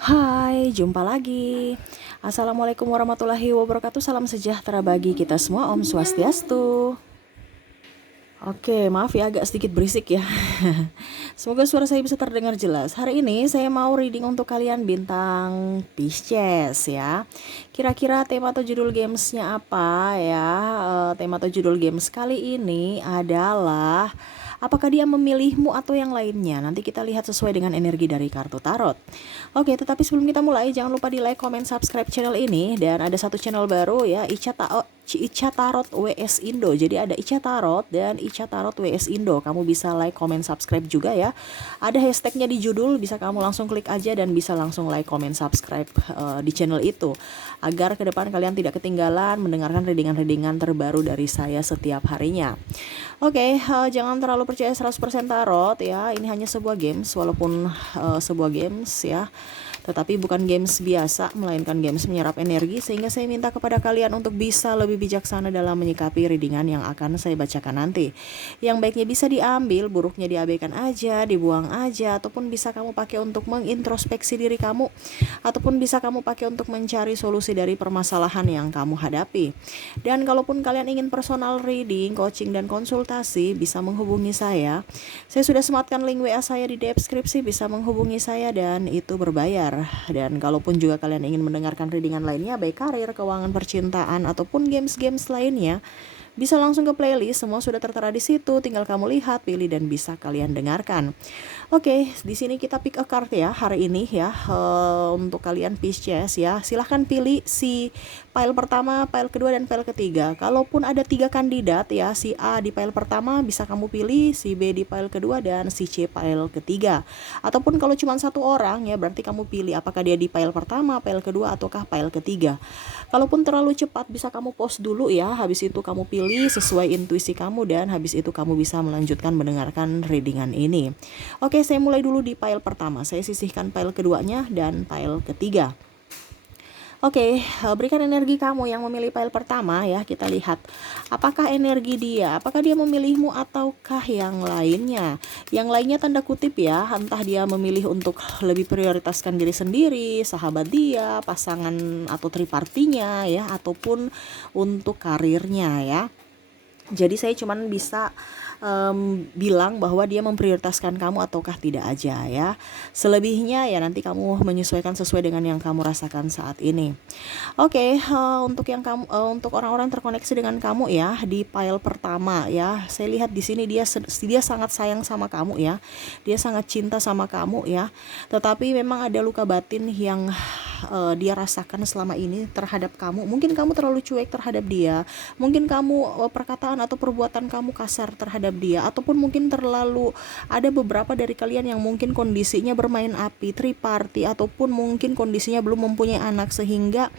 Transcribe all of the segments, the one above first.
Hai, jumpa lagi. Assalamualaikum warahmatullahi wabarakatuh. Salam sejahtera bagi kita semua. Om Swastiastu. Oke, maaf ya agak sedikit berisik ya. Semoga suara saya bisa terdengar jelas. Hari ini saya mau reading untuk kalian bintang Pisces ya. Kira-kira tema atau judul gamesnya apa ya? Tema atau judul games kali ini adalah apakah dia memilihmu atau yang lainnya? Nanti kita lihat sesuai dengan energi dari kartu tarot. Oke, tetapi sebelum kita mulai, jangan lupa di like, comment, subscribe channel ini. Dan ada satu channel baru ya, Ica Tarot WS Indo. Jadi ada Ica Tarot dan Ica Tarot WS Indo. Kamu bisa like, comment, subscribe juga ya. Ada hashtagnya di judul, bisa kamu langsung klik aja dan bisa langsung like, comment, subscribe di channel itu. Agar ke depan kalian tidak ketinggalan mendengarkan readingan-readingan terbaru dari saya setiap harinya. Oke, jangan terlalu percaya 100% tarot ya. Ini hanya sebuah games, walaupun sebuah games ya, tetapi bukan games biasa, melainkan games menyerap energi. Sehingga saya minta kepada kalian untuk bisa lebih bijaksana dalam menyikapi readingan yang akan saya bacakan nanti. Yang baiknya bisa diambil, buruknya diabaikan aja, dibuang aja, ataupun bisa kamu pakai untuk mengintrospeksi diri kamu, ataupun bisa kamu pakai untuk mencari solusi dari permasalahan yang kamu hadapi. Dan kalaupun kalian ingin personal reading, coaching, dan konsultasi, bisa menghubungi saya. Saya sudah sematkan link WA saya di deskripsi, bisa menghubungi saya dan itu berbayar. Dan kalaupun juga kalian ingin mendengarkan readingan lainnya, baik karir, keuangan, percintaan, ataupun games-games lainnya, bisa langsung ke playlist, semua sudah tertera di situ. Tinggal kamu lihat, pilih, dan bisa kalian dengarkan. Oke, di sini kita pick a card ya hari ini ya, untuk kalian Pisces ya. Silahkan pilih si pile pertama, pile kedua, dan pile ketiga. Kalaupun ada 3 kandidat ya, si A di pile pertama bisa kamu pilih, si B di pile kedua, dan si C pile ketiga. Ataupun kalau cuma satu orang ya, berarti kamu pilih apakah dia di pile pertama, pile kedua, ataukah pile ketiga. Kalaupun terlalu cepat, bisa kamu pause dulu ya. Habis itu kamu pilih sesuai intuisi kamu, dan habis itu kamu bisa melanjutkan mendengarkan readingan ini. Oke, saya mulai dulu di pile pertama. Saya sisihkan pile keduanya dan pile ketiga. Oke, berikan energi kamu yang memilih pile pertama ya. Kita lihat apakah energi dia, apakah dia memilihmu ataukah yang lainnya. Yang lainnya tanda kutip ya, entah dia memilih untuk lebih prioritaskan diri sendiri, sahabat dia, pasangan atau tripartinya ya, ataupun untuk karirnya ya. Jadi saya cuman bisa bilang bahwa dia memprioritaskan kamu ataukah tidak aja ya. Selebihnya ya nanti kamu menyesuaikan sesuai dengan yang kamu rasakan saat ini. Oke, untuk yang kamu, untuk orang-orang terkoneksi dengan kamu ya di pile pertama ya. Saya lihat di sini dia sangat sayang sama kamu ya. Dia sangat cinta sama kamu ya. Tetapi memang ada luka batin yang dia rasakan selama ini terhadap kamu. Mungkin kamu terlalu cuek terhadap dia. Mungkin kamu perkataan atau perbuatan kamu kasar terhadap dia, ataupun mungkin terlalu ada beberapa dari kalian yang mungkin kondisinya bermain api, triparty, ataupun mungkin kondisinya belum mempunyai anak sehingga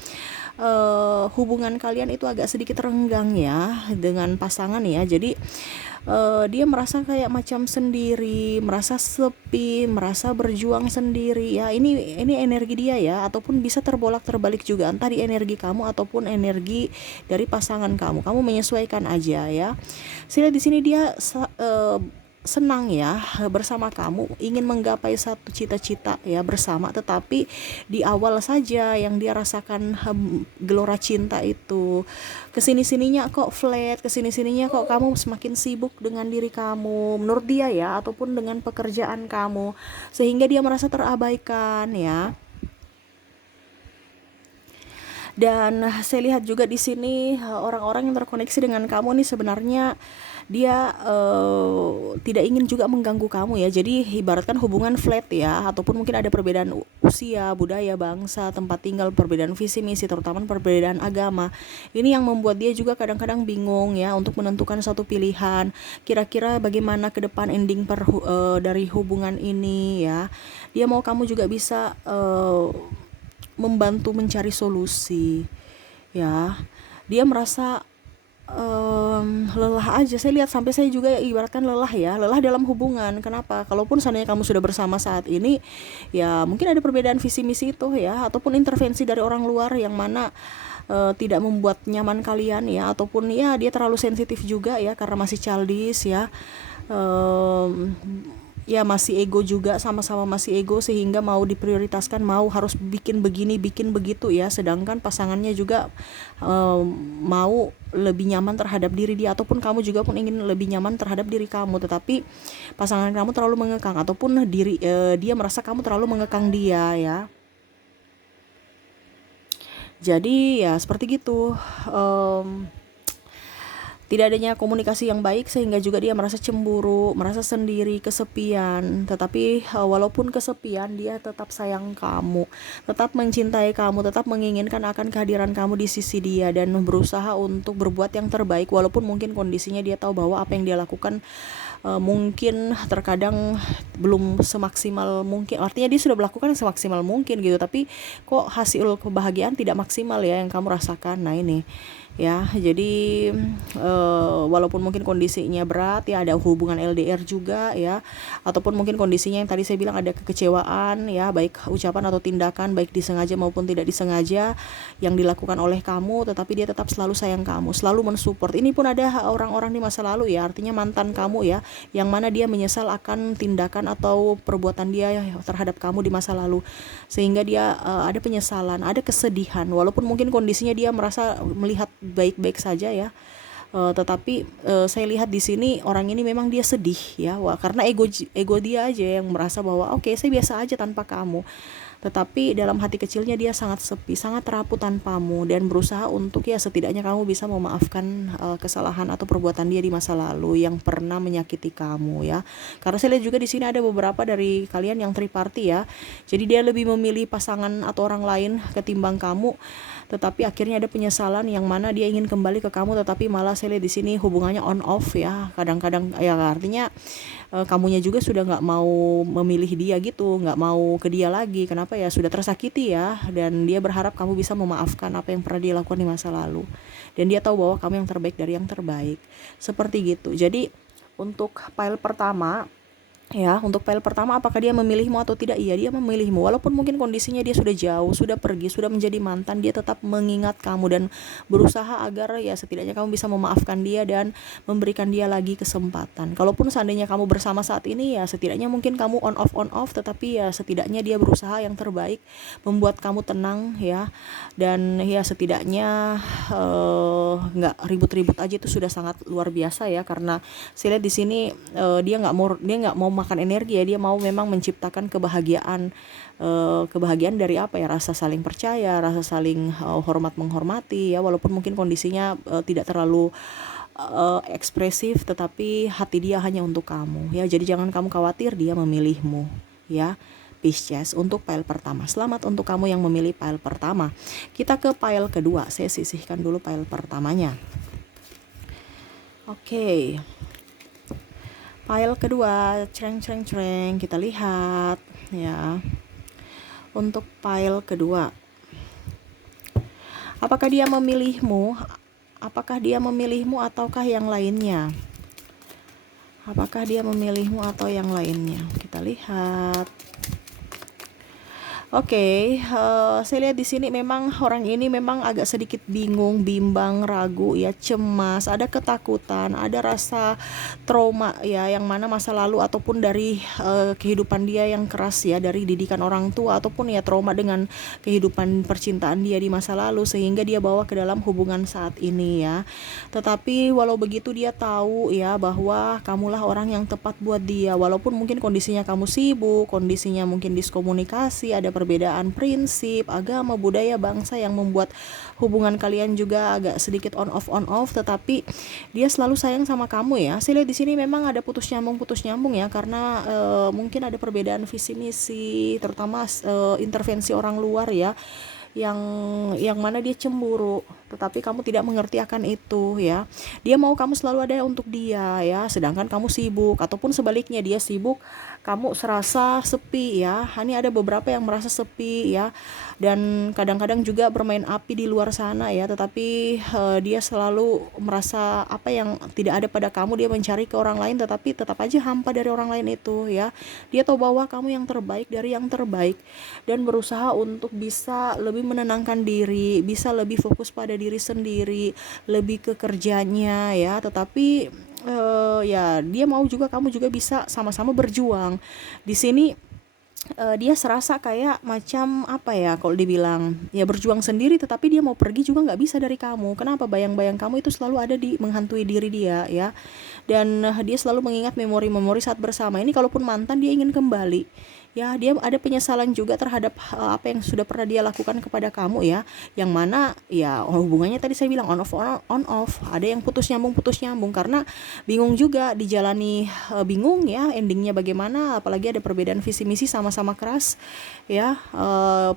hubungan kalian itu agak sedikit renggang ya dengan pasangan ya. Jadi dia merasa kayak macam sendiri, merasa sepi, merasa berjuang sendiri ya. Ini energi dia ya, ataupun bisa terbolak terbalik juga, entah di energi kamu ataupun energi dari pasangan kamu. Kamu menyesuaikan aja ya. Sila di sini dia senang ya bersama kamu, ingin menggapai satu cita-cita ya bersama, tetapi di awal saja yang dia rasakan gelora cinta itu kesini-sininya kok flat, kesini-sininya kok kamu semakin sibuk dengan diri kamu menurut dia ya, ataupun dengan pekerjaan kamu, sehingga dia merasa terabaikan ya. Dan saya lihat juga di sini orang-orang yang terkoneksi dengan kamu nih sebenarnya dia tidak ingin juga mengganggu kamu ya. Jadi ibaratkan hubungan flat ya, ataupun mungkin ada perbedaan usia, budaya, bangsa, tempat tinggal, perbedaan visi misi, terutama perbedaan agama. Ini yang membuat dia juga kadang-kadang bingung ya untuk menentukan satu pilihan. Kira-kira bagaimana ke depan ending dari hubungan ini ya. Dia mau kamu juga bisa membantu mencari solusi ya. Dia merasa lelah aja. Saya lihat sampai saya juga ibaratkan lelah ya, lelah dalam hubungan. Kenapa? Kalaupun seandainya kamu sudah bersama saat ini ya, mungkin ada perbedaan visi misi itu ya, ataupun intervensi dari orang luar yang mana tidak membuat nyaman kalian ya, ataupun ya dia terlalu sensitif juga ya karena masih childish ya. ya masih ego juga, sama-sama masih ego, sehingga mau diprioritaskan, mau harus bikin begini bikin begitu ya, sedangkan pasangannya juga mau lebih nyaman terhadap diri dia, ataupun kamu juga pun ingin lebih nyaman terhadap diri kamu, tetapi pasangan kamu terlalu mengekang, ataupun dia merasa kamu terlalu mengekang dia ya. Jadi ya seperti gitu. Em, Tidak adanya komunikasi yang baik, sehingga juga dia merasa cemburu, merasa sendiri, kesepian. Tetapi walaupun kesepian, dia tetap sayang kamu, tetap mencintai kamu, tetap menginginkan akan kehadiran kamu di sisi dia, dan berusaha untuk berbuat yang terbaik, walaupun mungkin kondisinya dia tahu bahwa apa yang dia lakukan mungkin terkadang belum semaksimal mungkin. Artinya dia sudah melakukan semaksimal mungkin gitu, tapi kok hasil kebahagiaan tidak maksimal ya yang kamu rasakan. Nah ini ya, jadi walaupun mungkin kondisinya berat ya, ada hubungan LDR juga ya, ataupun mungkin kondisinya yang tadi saya bilang ada kekecewaan ya, baik ucapan atau tindakan, baik disengaja maupun tidak disengaja yang dilakukan oleh kamu, tetapi dia tetap selalu sayang kamu, selalu mensupport. Ini pun ada orang-orang di masa lalu ya, artinya mantan kamu ya, yang mana dia menyesal akan tindakan atau perbuatan dia terhadap kamu di masa lalu, sehingga dia ada penyesalan, ada kesedihan, walaupun mungkin kondisinya dia merasa melihat baik-baik saja ya. Tetapi saya lihat di sini orang ini memang dia sedih ya, wah, karena ego dia aja yang merasa bahwa oke, saya biasa aja tanpa kamu. Tetapi dalam hati kecilnya dia sangat sepi, sangat rapuh tanpamu, dan berusaha untuk ya setidaknya kamu bisa memaafkan kesalahan atau perbuatan dia di masa lalu yang pernah menyakiti kamu ya. Karena saya lihat juga di sini ada beberapa dari kalian yang triparty ya. Jadi dia lebih memilih pasangan atau orang lain ketimbang kamu, tetapi akhirnya ada penyesalan yang mana dia ingin kembali ke kamu, tetapi malah saya lihat di sini hubungannya on off ya. Kadang-kadang ya, artinya kamunya juga sudah nggak mau memilih dia gitu, nggak mau ke dia lagi. Kenapa ya, sudah tersakiti ya, dan dia berharap kamu bisa memaafkan apa yang pernah dia lakukan di masa lalu, dan dia tahu bahwa kamu yang terbaik dari yang terbaik, seperti gitu. Jadi untuk file pertama ya, untuk file pertama, apakah dia memilihmu atau tidak? Iya, dia memilihmu. Walaupun mungkin kondisinya dia sudah jauh, sudah pergi, sudah menjadi mantan, dia tetap mengingat kamu dan berusaha agar ya setidaknya kamu bisa memaafkan dia dan memberikan dia lagi kesempatan. Kalaupun seandainya kamu bersama saat ini ya, setidaknya mungkin kamu on off, tetapi ya setidaknya dia berusaha yang terbaik membuat kamu tenang ya. Dan ya setidaknya nggak ribut-ribut aja itu sudah sangat luar biasa ya, karena saya lihat di sini dia nggak mau makan energi ya, dia mau memang menciptakan kebahagiaan. Kebahagiaan dari apa ya, rasa saling percaya, rasa saling hormat menghormati ya, walaupun mungkin kondisinya tidak terlalu ekspresif, tetapi hati dia hanya untuk kamu ya. Jadi jangan kamu khawatir, dia memilihmu ya. Pisces, untuk file pertama. Selamat untuk kamu yang memilih file pertama. Kita ke file kedua. Saya sisihkan dulu file pertamanya. Oke. File kedua, cereng, kita lihat ya. Untuk file kedua, apakah dia memilihmu? Apakah dia memilihmu ataukah yang lainnya? Apakah dia memilihmu atau yang lainnya? Kita lihat. Oke, saya lihat di sini memang orang ini memang agak sedikit bingung, bimbang, ragu ya, cemas, ada ketakutan, ada rasa trauma ya, yang mana masa lalu ataupun dari kehidupan dia yang keras ya, dari didikan orang tua, ataupun ya trauma dengan kehidupan percintaan dia di masa lalu, sehingga dia bawa ke dalam hubungan saat ini ya. Tetapi walau begitu dia tahu ya bahwa kamulah orang yang tepat buat dia, walaupun mungkin kondisinya kamu sibuk, kondisinya mungkin diskomunikasi, ada perbedaan prinsip, agama, budaya, bangsa yang membuat hubungan kalian juga agak sedikit on off, tetapi dia selalu sayang sama kamu ya. Saya lihat di sini memang ada putus nyambung ya, karena mungkin ada perbedaan visi misi, terutama intervensi orang luar ya, yang mana dia cemburu, tetapi kamu tidak mengerti akan itu ya. Dia mau kamu selalu ada untuk dia ya, sedangkan kamu sibuk, ataupun sebaliknya dia sibuk, kamu serasa sepi ya. Ini ada beberapa yang merasa sepi ya, dan kadang-kadang juga bermain api di luar sana ya, tetapi dia selalu merasa apa yang tidak ada pada kamu, dia mencari ke orang lain, tetapi tetap aja hampa dari orang lain itu ya. Dia tahu bahwa kamu yang terbaik dari yang terbaik, dan berusaha untuk bisa lebih menenangkan diri, bisa lebih fokus pada diri sendiri, lebih ke kerjanya ya. Tetapi ya dia mau juga kamu juga bisa sama-sama berjuang. Di sini dia serasa kayak macam apa ya, kalau dibilang ya berjuang sendiri, tetapi dia mau pergi juga nggak bisa dari kamu. Kenapa? Bayang-bayang kamu itu selalu ada di menghantui diri dia ya. Dan dia selalu mengingat memori-memori saat bersama. Ini kalaupun mantan dia ingin kembali. Ya, dia ada penyesalan juga terhadap apa yang sudah pernah dia lakukan kepada kamu ya. Yang mana ya hubungannya tadi saya bilang on off. Ada yang putus nyambung karena bingung juga dijalani, bingung ya endingnya bagaimana, apalagi ada perbedaan visi misi sama-sama keras ya,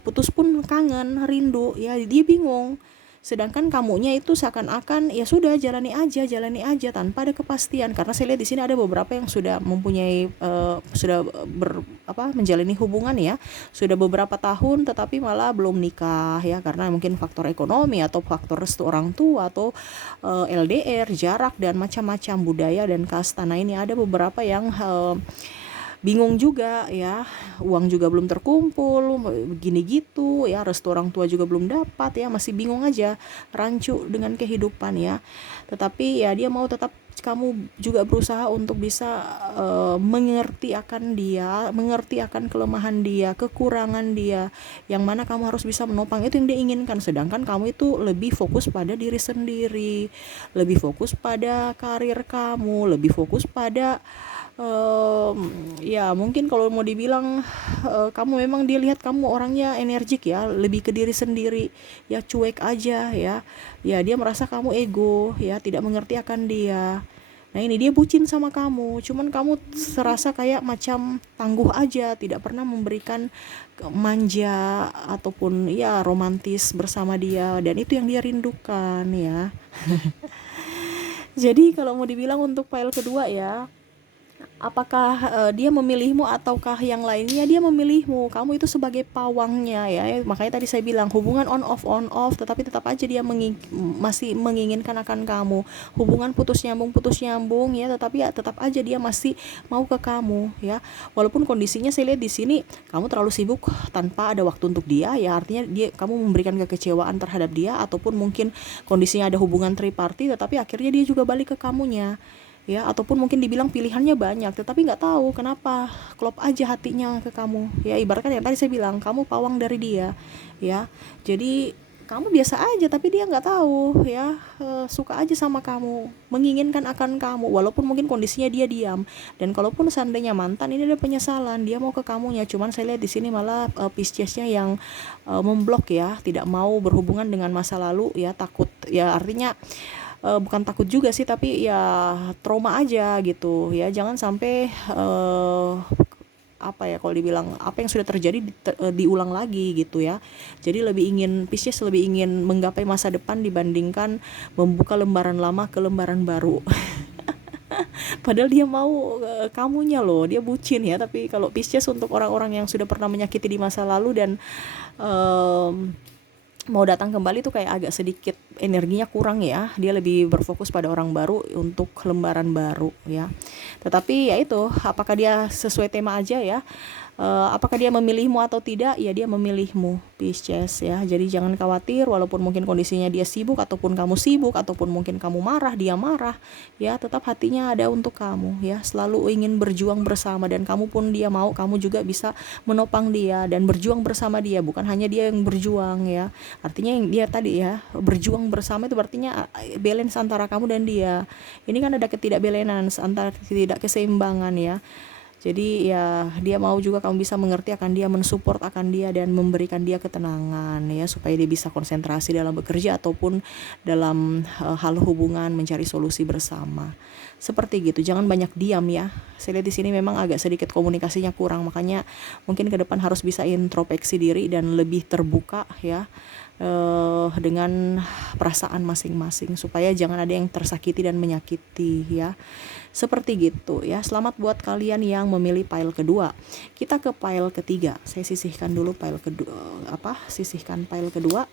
putus pun kangen rindu ya, dia bingung. Sedangkan kamunya itu seakan-akan ya sudah jalani aja tanpa ada kepastian, karena saya lihat di sini ada beberapa yang sudah mempunyai sudah menjalani hubungan ya, sudah beberapa tahun tetapi malah belum nikah ya, karena mungkin faktor ekonomi atau faktor restu orang tua atau LDR, jarak dan macam-macam budaya dan kasta. Nah, ini ada beberapa yang bingung juga ya, uang juga belum terkumpul, begini gitu ya, restu orang tua juga belum dapat ya, masih bingung aja, rancu dengan kehidupan ya. Tetapi ya dia mau tetap kamu juga berusaha untuk bisa mengerti akan dia, mengerti akan kelemahan dia, kekurangan dia, yang mana kamu harus bisa menopang, itu yang dia inginkan. Sedangkan kamu itu lebih fokus pada diri sendiri, lebih fokus pada karir kamu, lebih fokus pada ya mungkin kalau mau dibilang kamu memang dilihat kamu orangnya energik ya, lebih ke diri sendiri ya, cuek aja ya, ya dia merasa kamu ego ya, tidak mengerti akan dia. Nah, ini dia bucin sama kamu, cuman kamu serasa kayak macam tangguh aja, tidak pernah memberikan manja ataupun ya romantis bersama dia, dan itu yang dia rindukan ya. Jadi kalau mau dibilang untuk file kedua ya, apakah dia memilihmu ataukah yang lainnya, dia memilihmu. Kamu itu sebagai pawangnya ya. Makanya tadi saya bilang hubungan on off tetapi tetap aja dia masih menginginkan akan kamu. Hubungan putus nyambung ya, tetapi ya tetap aja dia masih mau ke kamu ya. Walaupun kondisinya saya lihat di sini kamu terlalu sibuk tanpa ada waktu untuk dia ya, artinya kamu memberikan kekecewaan terhadap dia, ataupun mungkin kondisinya ada hubungan triparty tetapi akhirnya dia juga balik ke kamunya ya, ataupun mungkin dibilang pilihannya banyak tetapi nggak tahu kenapa klop aja hatinya ke kamu ya. Ibaratkan yang tadi saya bilang kamu pawang dari dia ya, jadi kamu biasa aja tapi dia nggak tahu ya, suka aja sama kamu, menginginkan akan kamu walaupun mungkin kondisinya dia diam. Dan kalaupun seandainya mantan, ini ada penyesalan, dia mau ke kamunya, cuman saya lihat di sini malah Piscesnya yang memblok ya, tidak mau berhubungan dengan masa lalu ya, takut ya, artinya bukan takut juga sih, tapi ya trauma aja gitu ya, jangan sampai apa ya, kalau dibilang apa yang sudah terjadi diulang lagi gitu ya. Jadi Pisces lebih ingin menggapai masa depan dibandingkan membuka lembaran lama ke lembaran baru. Padahal dia mau kamunya loh, dia bucin ya. Tapi kalau Pisces untuk orang-orang yang sudah pernah menyakiti di masa lalu dan mau datang kembali tuh kayak agak sedikit energinya kurang ya, dia lebih berfokus pada orang baru untuk lembaran baru ya. Tetapi ya itu, apakah dia sesuai tema aja ya, apakah dia memilihmu atau tidak, ya dia memilihmu Pisces ya. Jadi jangan khawatir, walaupun mungkin kondisinya dia sibuk ataupun kamu sibuk, ataupun mungkin kamu marah, dia marah ya, tetap hatinya ada untuk kamu ya, selalu ingin berjuang bersama. Dan kamu pun dia mau kamu juga bisa menopang dia dan berjuang bersama dia, bukan hanya dia yang berjuang ya. Artinya yang dia tadi ya, berjuang bersama itu artinya balance antara kamu dan dia. Ini kan ada ketidakbalance, antara ketidakkeseimbangan ya. Jadi ya dia mau juga kamu bisa mengerti akan dia, mensupport akan dia, dan memberikan dia ketenangan ya, supaya dia bisa konsentrasi dalam bekerja ataupun dalam hal hubungan, mencari solusi bersama. Seperti gitu, jangan banyak diam ya. Saya lihat di sini memang agak sedikit komunikasinya kurang, makanya mungkin ke depan harus bisa introspeksi diri dan lebih terbuka ya, dengan perasaan masing-masing, supaya jangan ada yang tersakiti dan menyakiti ya. Seperti gitu ya. Selamat buat kalian yang memilih pile kedua. Kita ke pile ketiga. Saya sisihkan dulu pile kedua, sisihkan pile kedua.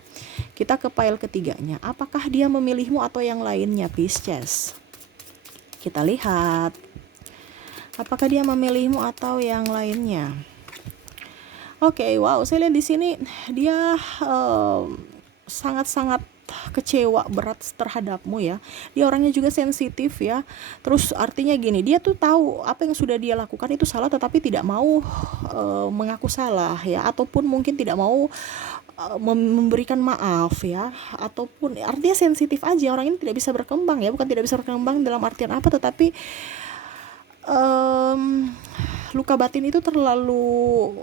Kita ke pile ketiganya. Apakah dia memilihmu atau yang lainnya, Pisces? Kita lihat. Apakah dia memilihmu atau yang lainnya? Oke, wow, saya lihat di sini dia sangat-sangat kecewa berat terhadapmu ya. Dia orangnya juga sensitif ya. Terus artinya gini, dia tuh tahu apa yang sudah dia lakukan itu salah, tetapi tidak mau mengaku salah ya, ataupun mungkin tidak mau memberikan maaf ya, ataupun artinya sensitif aja. Orang ini tidak bisa berkembang ya, bukan tidak bisa berkembang dalam artian apa, tetapi luka batin itu terlalu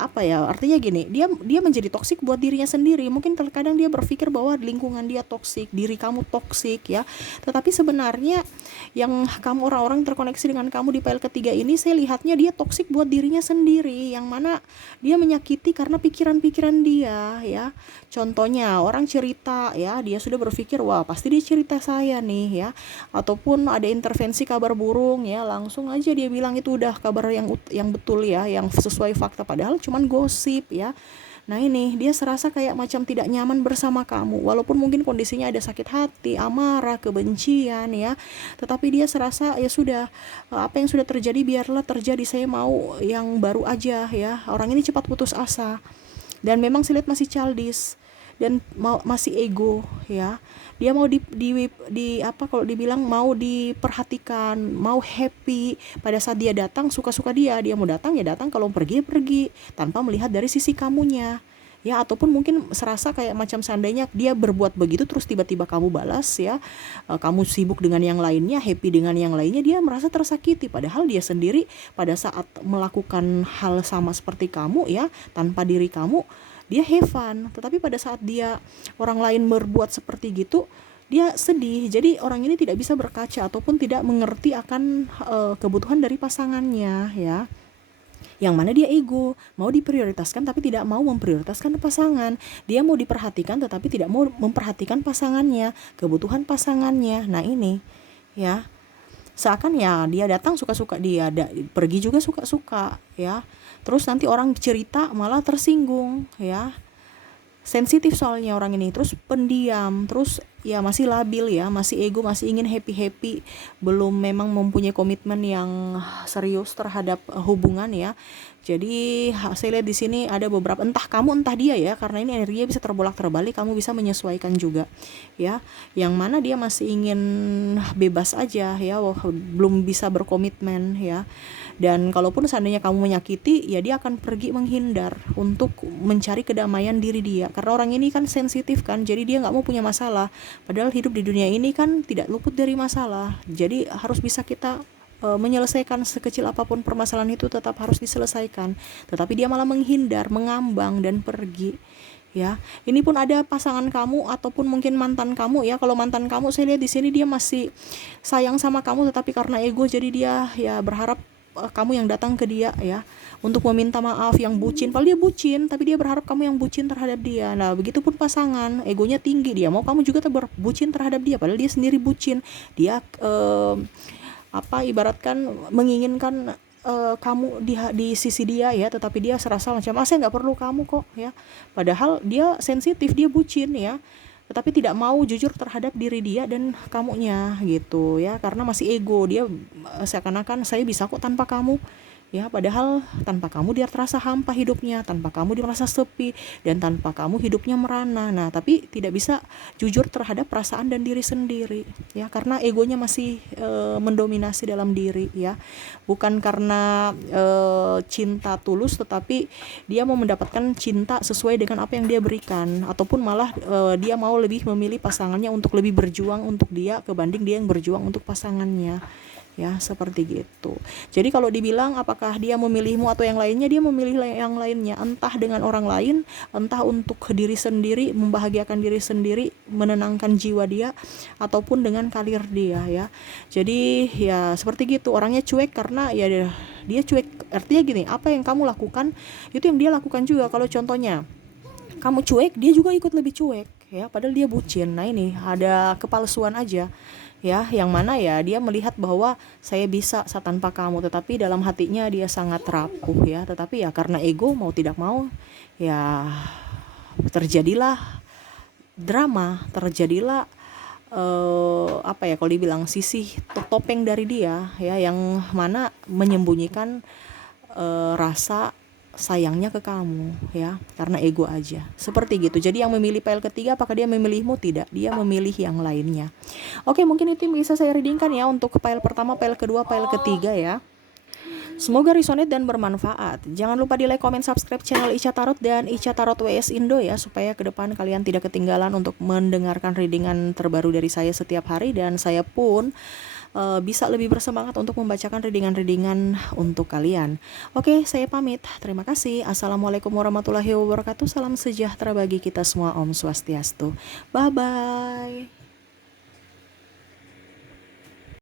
apa ya, artinya gini, dia menjadi toksik buat dirinya sendiri. Mungkin terkadang dia berpikir bahwa lingkungan dia toksik, diri kamu toksik ya, tetapi sebenarnya yang kamu, orang-orang terkoneksi dengan kamu di file ketiga ini, saya lihatnya dia toksik buat dirinya sendiri, yang mana dia menyakiti karena pikiran-pikiran dia ya. Contohnya orang cerita ya, dia sudah berpikir wah pasti dia cerita saya nih ya, ataupun ada intervensi kabar burung ya, langsung aja dia bilang itu udah kabar yang betul ya, yang sesuai fakta, padahal cuman gosip ya. Nah ini dia serasa kayak macam tidak nyaman bersama kamu, walaupun mungkin kondisinya ada sakit hati, amarah, kebencian ya, tetapi dia serasa ya sudah, apa yang sudah terjadi biarlah terjadi, saya mau yang baru aja ya. Orang ini cepat putus asa, dan memang saya lihat masih childish dan masih ego ya. Dia mau di apa, kalau dibilang mau diperhatikan, mau happy. Pada saat dia datang, suka-suka dia mau datang ya datang, kalau pergi ya pergi, tanpa melihat dari sisi kamunya ya. Ataupun mungkin serasa kayak macam seandainya dia berbuat begitu terus tiba-tiba kamu balas ya, kamu sibuk dengan yang lainnya, happy dengan yang lainnya, dia merasa tersakiti, padahal dia sendiri pada saat melakukan hal sama seperti kamu ya, tanpa diri kamu, dia have fun. Tetapi pada saat dia, orang lain berbuat seperti gitu, dia sedih. Jadi orang ini tidak bisa berkaca ataupun tidak mengerti akan kebutuhan dari pasangannya ya. Yang mana dia ego, mau diprioritaskan tapi tidak mau memprioritaskan pasangan. Dia mau diperhatikan tetapi tidak mau memperhatikan pasangannya, kebutuhan pasangannya. Nah ini ya, seakan ya dia datang suka-suka dia, pergi juga suka-suka ya. Terus nanti orang cerita malah tersinggung ya. Sensitif soalnya orang ini, terus pendiam, terus ya masih labil ya, masih ego, masih ingin happy-happy, belum memang mempunyai komitmen yang serius terhadap hubungan ya. Jadi saya lihat di sini ada beberapa, entah kamu entah dia ya, karena ini energinya bisa terbolak-terbalik, kamu bisa menyesuaikan juga ya. Yang mana dia masih ingin bebas aja ya, belum bisa berkomitmen ya. Dan kalaupun seandainya kamu menyakiti, ya dia akan pergi menghindar untuk mencari kedamaian diri dia. Karena orang ini kan sensitif kan, jadi dia nggak mau punya masalah. Padahal hidup di dunia ini kan tidak luput dari masalah. Jadi harus bisa kita menyelesaikan, sekecil apapun permasalahan itu tetap harus diselesaikan. Tetapi dia malah menghindar, mengambang dan pergi. Ya, ini pun ada pasangan kamu ataupun mungkin mantan kamu ya. Kalau mantan kamu, saya lihat di sini dia masih sayang sama kamu, tetapi karena ego jadi dia ya berharap kamu yang datang ke dia ya untuk meminta maaf, yang bucin. Padahal dia bucin, tapi dia berharap kamu yang bucin terhadap dia. Nah begitupun pasangan, egonya tinggi, dia mau kamu juga berbucin terhadap dia, padahal dia sendiri bucin. Dia ibaratkan menginginkan kamu di sisi dia ya, tetapi dia serasa macam saya nggak perlu kamu kok ya. Padahal dia sensitif, dia bucin ya, tetapi tidak mau jujur terhadap diri dia dan kamunya gitu ya, karena masih ego. Dia seakan-akan saya bisa kok tanpa kamu ya, padahal tanpa kamu dia terasa hampa hidupnya, tanpa kamu dia merasa sepi, dan tanpa kamu hidupnya merana. Nah tapi tidak bisa jujur terhadap perasaan dan diri sendiri ya, karena egonya masih mendominasi dalam diri ya. Bukan karena cinta tulus, tetapi dia mau mendapatkan cinta sesuai dengan apa yang dia berikan, ataupun malah dia mau lebih memilih pasangannya untuk lebih berjuang untuk dia kebanding dia yang berjuang untuk pasangannya ya, seperti gitu. Jadi kalau dibilang apakah dia memilihmu atau yang lainnya, dia memilih yang lainnya, entah dengan orang lain, entah untuk diri sendiri, membahagiakan diri sendiri, menenangkan jiwa dia, ataupun dengan karir dia ya. Jadi ya seperti gitu, orangnya cuek karena ya dia cuek. Artinya gini, apa yang kamu lakukan itu yang dia lakukan juga. Kalau contohnya kamu cuek, dia juga ikut lebih cuek ya, padahal dia bucin. Nah ini ada kepalsuan aja ya, yang mana ya dia melihat bahwa saya bisa tanpa kamu, tetapi dalam hatinya dia sangat rapuh ya. Tetapi ya karena ego, mau tidak mau ya terjadilah drama, terjadilah kalau dibilang sisi topeng dari dia ya, yang mana menyembunyikan rasa sayangnya ke kamu ya, karena ego aja. Seperti gitu. Jadi yang memilih file ketiga, apakah dia memilihmu? Tidak, dia memilih yang lainnya. Oke, mungkin itu yang bisa saya readingkan ya untuk file pertama, file kedua, file ketiga ya. Semoga resonate dan bermanfaat. Jangan lupa di like, comment, subscribe channel Ica Tarot dan Ica Tarot WS Indo ya, supaya ke depan kalian tidak ketinggalan untuk mendengarkan readingan terbaru dari saya setiap hari, dan saya pun bisa lebih bersemangat untuk membacakan readingan-readingan untuk kalian. Oke, saya pamit. Terima kasih. Assalamualaikum warahmatullahi wabarakatuh. Salam sejahtera bagi kita semua. Om Swastiastu. Bye-bye.